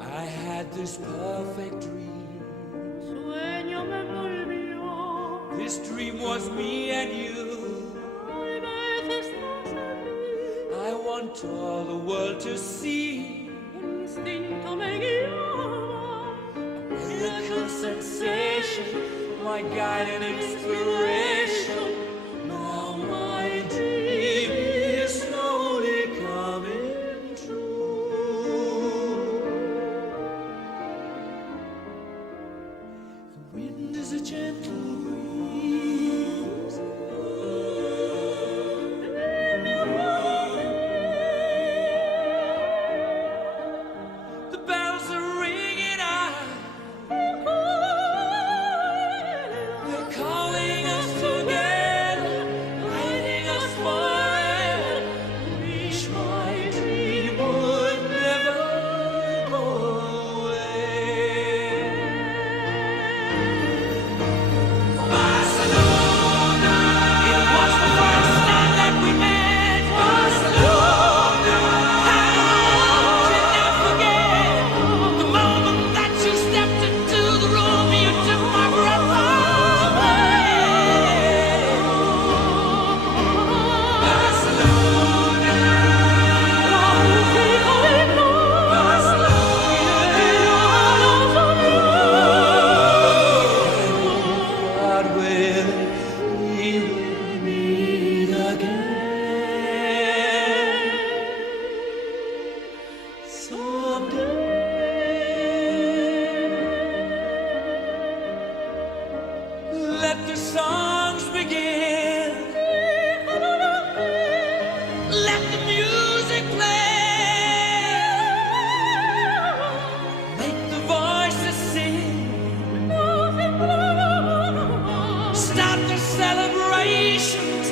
I had this perfect dream. Sueño me envolvió. This dream was me and you. Hay veces estás en mí. I want all the world to see. El instinto me guiaba. A miracle sensation, my guide and inspiration. Now my dream is slowly coming true. The wind is a gentle breeze. The bells are ringing out. They're calling us together, guiding us forever. Wish my dream would never go away. Barcelona, it was the first time that we met. Barcelona, how could I forget the moment that you stepped into the room? You took my breath away. Barcelona, God willing, we will meet again someday. Let the songs begin. Let the music play. Make the voices sing. Start the celebrations.